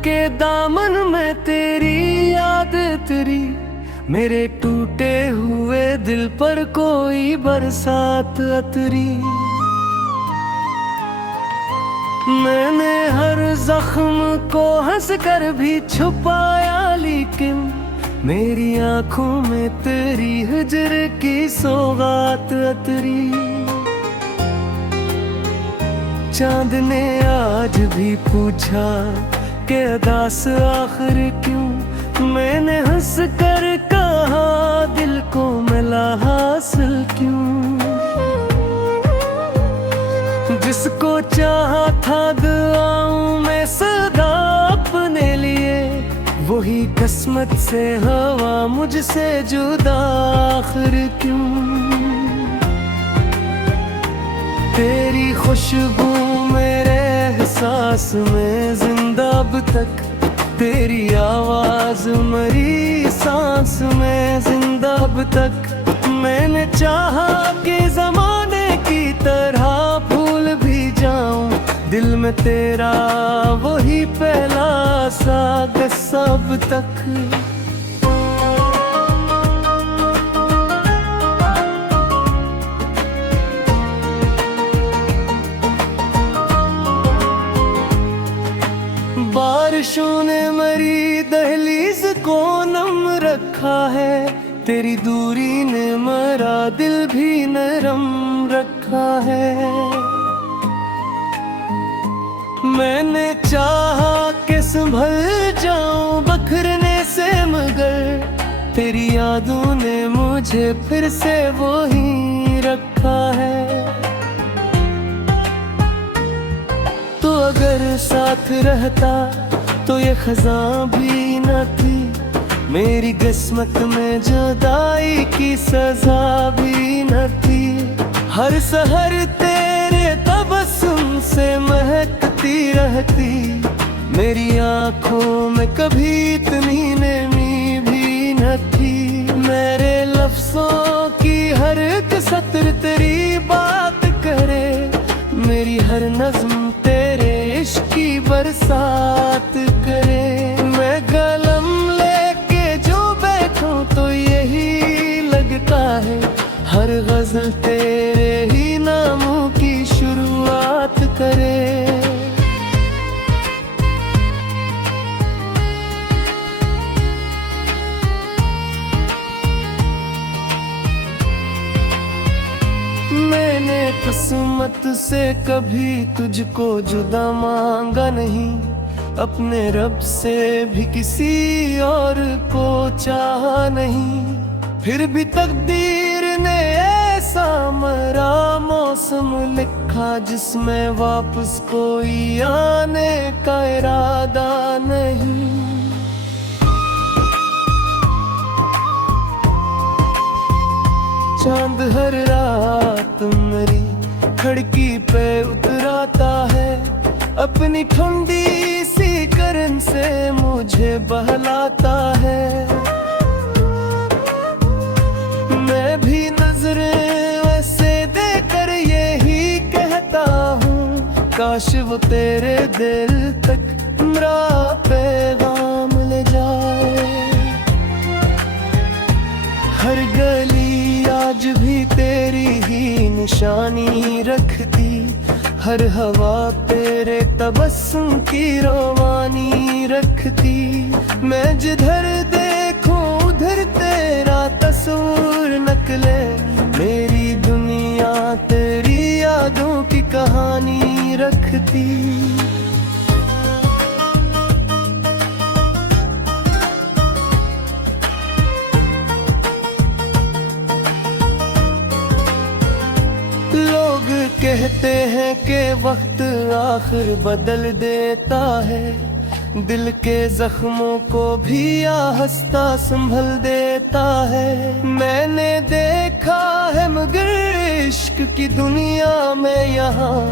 के दामन में तेरी याद तेरी, मेरे टूटे हुए दिल पर कोई बरसात अतरी। मैंने हर जख्म को हंस कर भी छुपाया, लेकिन मेरी आंखों में तेरी हिजर की सौगात अतरी। चांद ने आज भी पूछा कि अदास आखिर क्यों, मैंने हंस कर कहा दिल को मिला हासिल क्यों। जिसको चाहा था दुआओं में सदा अपने लिए, वही किस्मत से हवा मुझसे जुदा आखिर क्यों। तेरी खुशबू मेरे एहसास में जिंदा अब तक, तेरी आवाज मरी सांस में जिंदा अब तक। मैंने चाहा कि जमाने की तरह भूल भी जाऊं, दिल में तेरा वही पहला सा किस्सा अब तक। बारिशों ने मरी दहलीज को नम रखा है, तेरी दूरी ने मरा दिल भी नरम रखा है। मैंने चाहा कि संभल जाऊं बखरने से, मगर तेरी यादों ने मुझे फिर से वहीं रखा है। तो अगर साथ रहता तो ये खज़ां भी न थी, मेरी किस्मत में जुदाई की सजा भी न थी। हर सहर तेरे तबस्सुम से महकती रहती, मेरी आंखों में कभी इतनी नमी भी न थी। मेरे लफ्ज़ों की हर एक सत्र तेरी बात करे, मेरी हर नज़्म तेरे इश्क की बरसात करे। मैं कलम लेके जो बैठूं तो यही लगता है, हर गज़ल तेरे ही नामों की शुरुआत करे। मैंने किस्मत से कभी तुझको जुदा मांगा नहीं, अपने रब से भी किसी और को चाहा नहीं। फिर भी तकदीर ने ऐसा मरा मौसम लिखा, जिसमें वापस कोई आने का इरादा नहीं। चांद हर रात मेरी खिड़की पे उतराता है, अपनी ठंडी सी करन से मुझे बहलाता है। मैं भी नजरें वैसे देकर यही कहता हूँ, काश वो तेरे दिल तक मेरा पैगाम ले जाए। हर गली आज भी तेरी ही निशानी रखती, हर हवा तेरे तबस्सुम की रवानी रखती। मैं जिधर देखूं उधर तेरा तस्वीर नकले, मेरी दुनिया तेरी यादों की कहानी रखती। कहते हैं कि वक्त आखिर बदल देता है, दिल के जख्मों को भी आहिस्ता संभल देता है। मैंने देखा है मगर इश्क की दुनिया में यहाँ,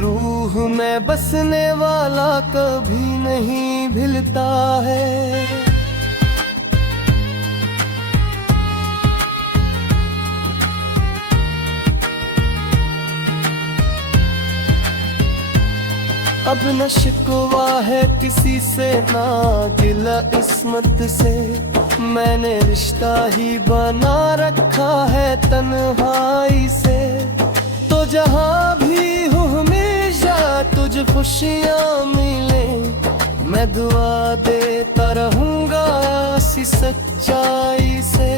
रूह में बसने वाला कभी नहीं भूलता है। अब न शिकवा है किसी से, ना गिला इस्मत से। मैंने रिश्ता ही बना रखा है तन्हाई से। तो जहाँ भी हो हमेशा तुझ खुशियाँ मिले, मैं दुआ देता रहूँगा इसी सच्चाई से।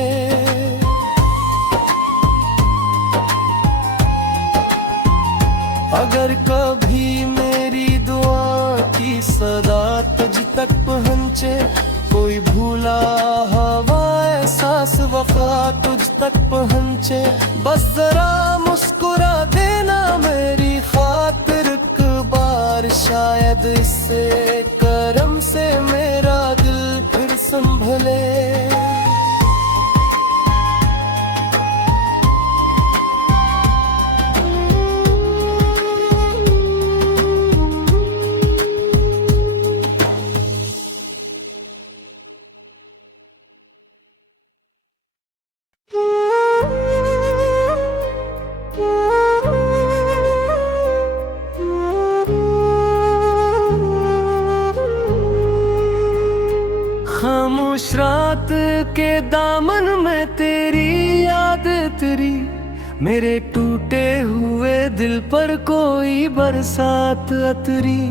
अगर कभी मेरी दुआ की सदा तुझ तक पहुँचे, कोई भूला हवा एहसास वफा तुझ तक पहुँचे, बस जरा मुस्कुरा देना मेरी खातिर एक बार। शायद इससे करम से मेरा दिल फिर संभले। खामोश रात के दामन में तेरी याद तेरी, मेरे टूटे हुए दिल पर कोई बरसात अतरी।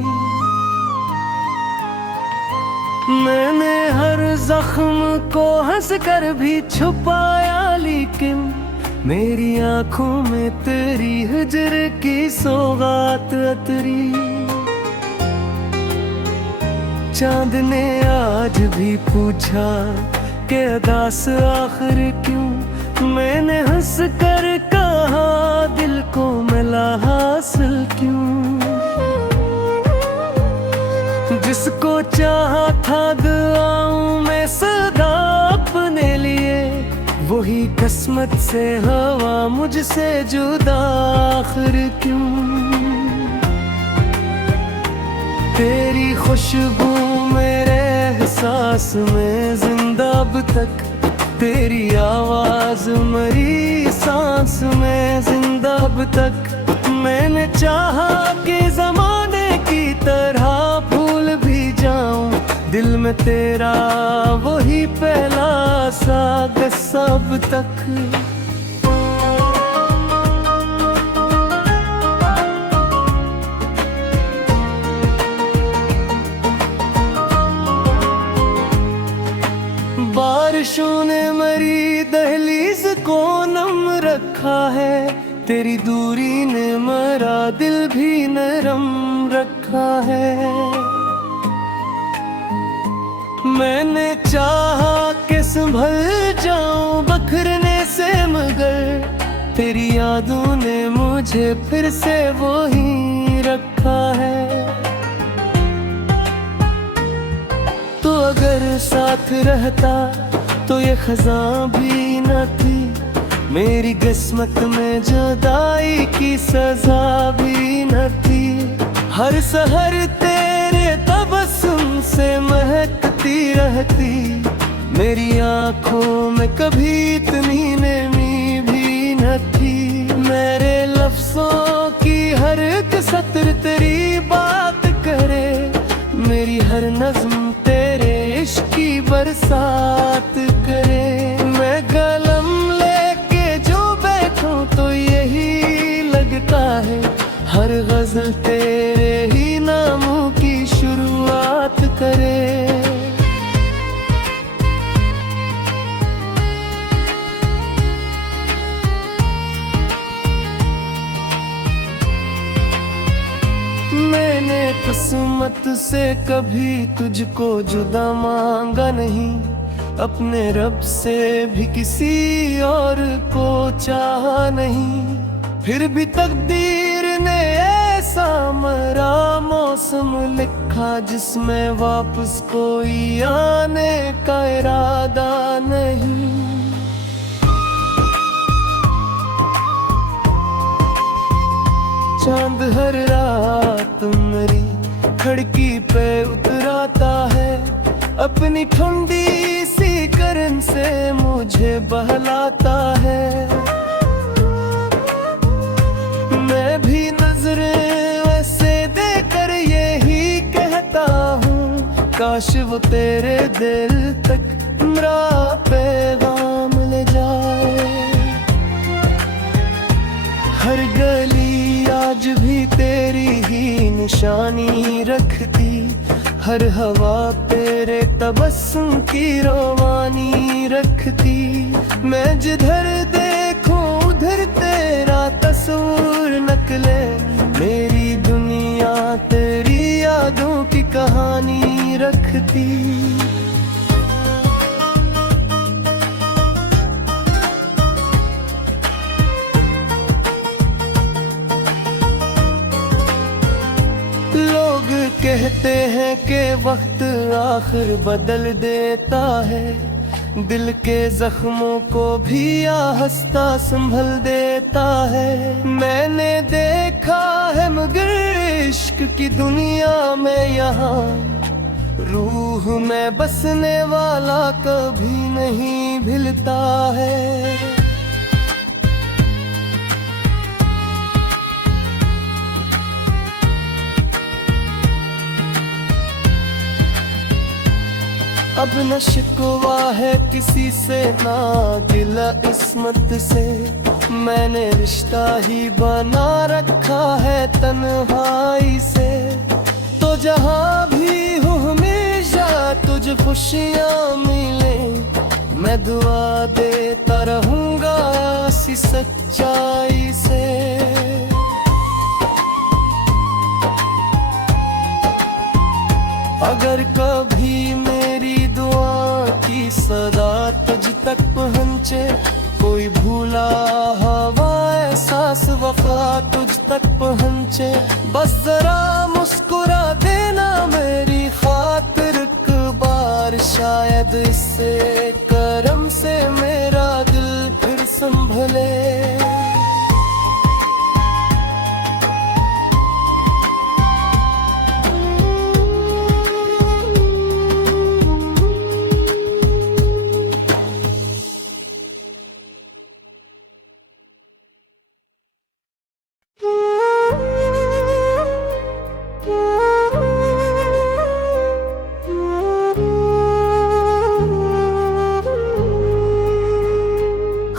मैंने हर जख्म को हंस कर भी छुपाया, लेकिन मेरी आंखों में तेरी हिजर की सौगात अतरी। चांद ने आज भी पूछा कि अदास आखिर क्यों, मैंने हंस कर कहा दिल को मिला हासिल क्यों। जिसको चाहा था दुआओं में सदा अपने लिए, वही किस्मत से हवा मुझसे जुदा आखिर क्यों। तेरी खुशबू मेरे एहसास में जिंदा अब तक, तेरी आवाज मेरी सांस में जिंदा अब तक। मैंने चाहा कि जमाने की तरह भूल भी जाऊं, दिल में तेरा वही पहला सा किस्सा अब तक। बारिशों ने मेरी दहलीज को नम रखा है, तेरी दूरी ने मेरा दिल भी नरम रखा है। मैंने चाहा कि संभल जाऊं बखरने से, मगर तेरी यादों ने मुझे फिर से वहीं रखा है। तो अगर साथ रहता तो ये खज़ां भी न थी, मेरी किस्मत में जुदाई की सजा भी न थी। हर सहर तेरे तबस्सुम से महकती रहती, मेरी आँखों में कभी इतनी नमी भी न थी। मेरे लफ्ज़ों की हर एक सत्र तेरी बात करे, मेरी हर नज़्म तेरे इश्क की बरसात करे। मैं कलम लेके जो बैठूं तो यही लगता है, हर गज़ल तेरे ही नामों की शुरुआत करे। मैंने किस्मत से कभी तुझको जुदा मांगा नहीं, अपने रब से भी किसी और को चाहा नहीं। फिर भी तकदीर ने ऐसा मरा मौसम लिखा, जिसमें वापस कोई आने का इरादा नहीं। चांद हर रात मेरी खिड़की पे उतराता है, अपनी ठंडी सी करन से मुझे बहलाता है। मैं भी नजरें वैसे देकर ये काश वो तेरे दिल तक मेरा पैगाम ले जाए। हर गली आज भी तेरी ही निशानी रखती, हर हवा तेरे तबस्सुम की रवानी रखती। मैं जिधर देखूं उधर तेरा तस्वीर नकले, मेरी दुनिया तेरी यादों की कहानी रखती। लोग कहते हैं कि वक्त आखिर बदल देता है, दिल के जख्मों को भी हंसता संभल देता है। मैंने देखा है मगर इश्क की दुनिया में यहाँ रूह में बसने वाला कभी नहीं भूलता है। अब न शिकवा है किसी से ना गिला इस्मत से, मैंने रिश्ता ही बना रखा है तन्हाई से। तो जहाँ भी हो हमेशा तुझे खुशियाँ मिले, मैं दुआ देता रहूँगा इसी सच्चाई से। अगर कभी मेरी दुआ की सदा तुझ तक पहुँचे, कोई भूला हवा एहसास वफा तुझ तक पहुँचे, बस जरा मुस्कुरा देना मेरी खातिर एक बार, शायद इससे करम से मेरा दिल फिर संभले।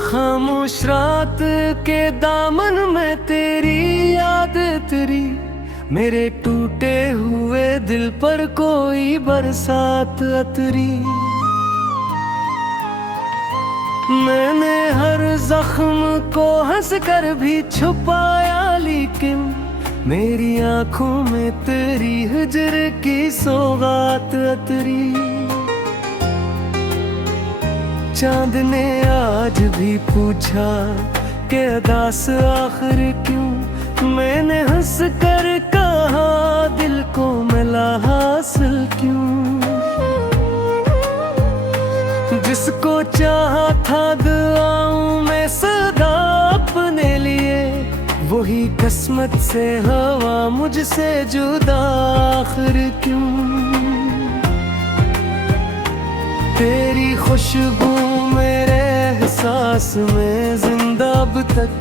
खामोश रात के दामन में तेरी याद तेरी, मेरे टूटे हुए दिल पर कोई बरसात अतरी। मैंने हर जख्म को हंस कर भी छुपाया, लेकिन मेरी आंखों में तेरी हिजर की सौगात अतरी। चांद ने आज भी पूछा कि अदास आखिर क्यों, मैंने हंस कर कहा दिल को मिला हासिल क्यों। जिसको चाहा था दुआओं में सदा अपने लिए, वही किस्मत से हवा मुझसे जुदा आखिर क्यों। तेरी खुशबू मेरे एहसास में जिंदा अब तक,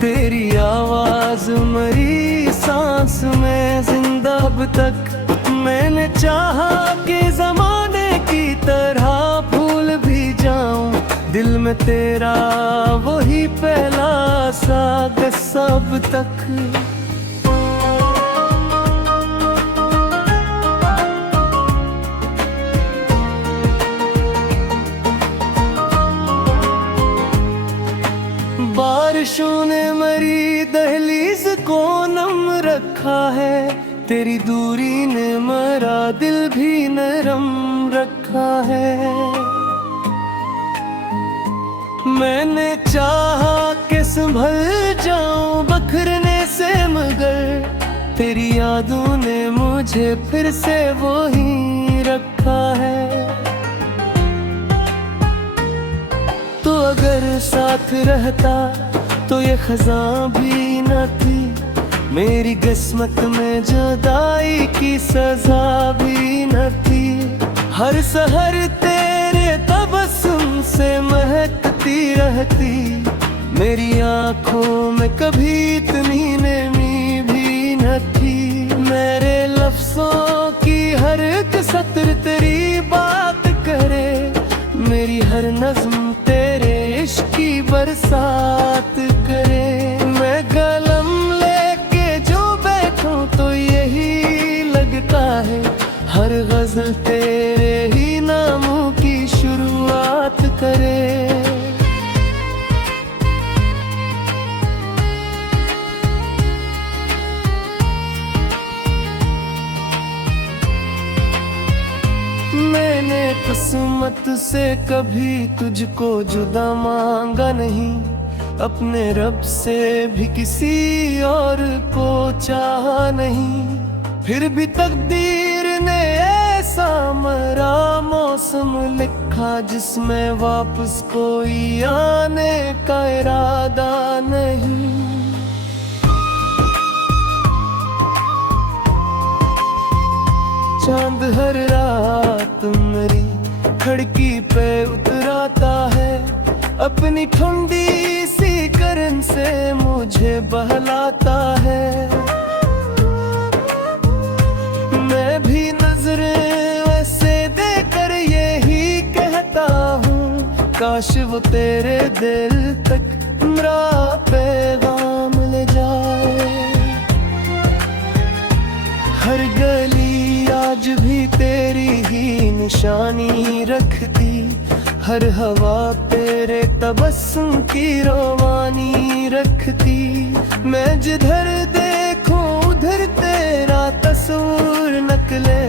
तेरी आवाज मेरी सांस में जिंदा अब तक। मैंने चाहा कि जमाने की तरह भूल भी जाऊं, दिल में तेरा वही पहला सा किस्सा अब तक। बारिशों ने मेरी दहलीज को नम रखा है, तेरी दूरी ने मेरा दिल भी नरम रखा है। मैंने चाहा कि संभल जाऊं बखरने से, मगर तेरी यादों ने मुझे फिर से वहीं रखा है। तो अगर साथ रहता तो ये खज़ां भी न थी, मेरी किस्मत में जुदाई की सजा भी न थी। हर सहर तेरे तबस्सुम से महकती रहती, मेरी आंखों में कभी इतनी नमी भी न थी। मेरे लफ्जों की हर एक सत्र तेरी बात करे, मेरी हर नज़्म तेरे इश्क की बरसात करे। मैं कलम लेके जो बैठूं तो यही लगता है, हर गज़ल तेरे ही नामों की शुरुआत करे। मैंने किस्मत से कभी तुझको जुदा मांगा नहीं, अपने रब से भी किसी और को चाहा नहीं। फिर भी तकदीर ने ऐसा मरा मौसम लिखा, जिसमें वापस कोई आने का इरादा नहीं। चांद हर रात मेरी खिड़की पे उतराता है, अपनी ठंडी सी करन से मुझे बहलाता है। मैं भी नजरें वैसे देकर यही कहता हूँ, काश वो तेरे दिल तक मेरा पैगाम ले जाए। हर गली आज भी तेरी ही निशानी रखती, हर हवा तेरे तबस्सुम की रवानी रखती। मैं जिधर देखूं उधर तेरा तस्वीर नकले,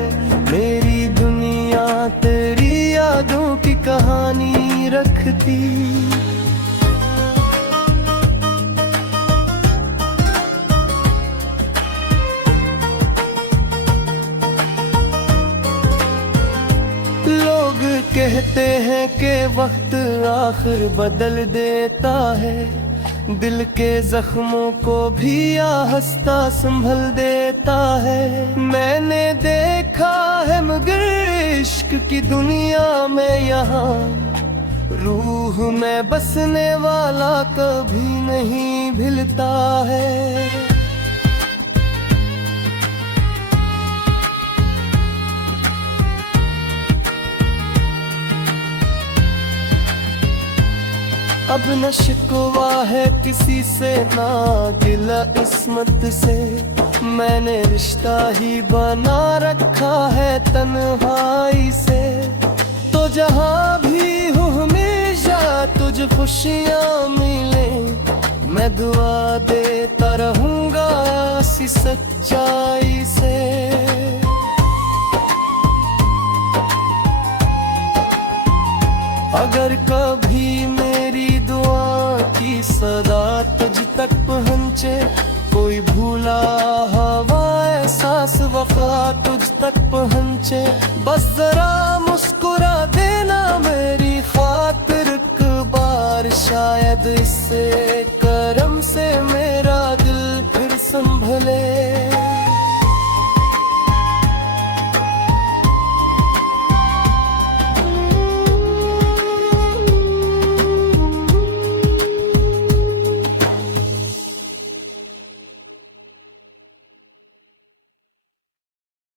मेरी दुनिया तेरी यादों की कहानी रखती। कहते हैं कि वक्त आखिर बदल देता है, दिल के जख्मों को भी आहिस्ता संभल देता है। मैंने देखा है मगर इश्क की दुनिया में यहाँ, रूह में बसने वाला कभी नहीं भूलता है। अब न शिकवा है किसी से ना गिला इस्मत से, मैंने रिश्ता ही बना रखा है तन्हाई से। तो जहाँ भी हो हमेशा तुझ खुशियाँ मिले, मैं दुआ देता रहूँगा इसी सच्चाई से। अगर कभी मेरी दुआ की सदा तुझ तक पहुँचे, कोई भूला हवा एहसास वफा तुझ तक पहुँचे, बस जरा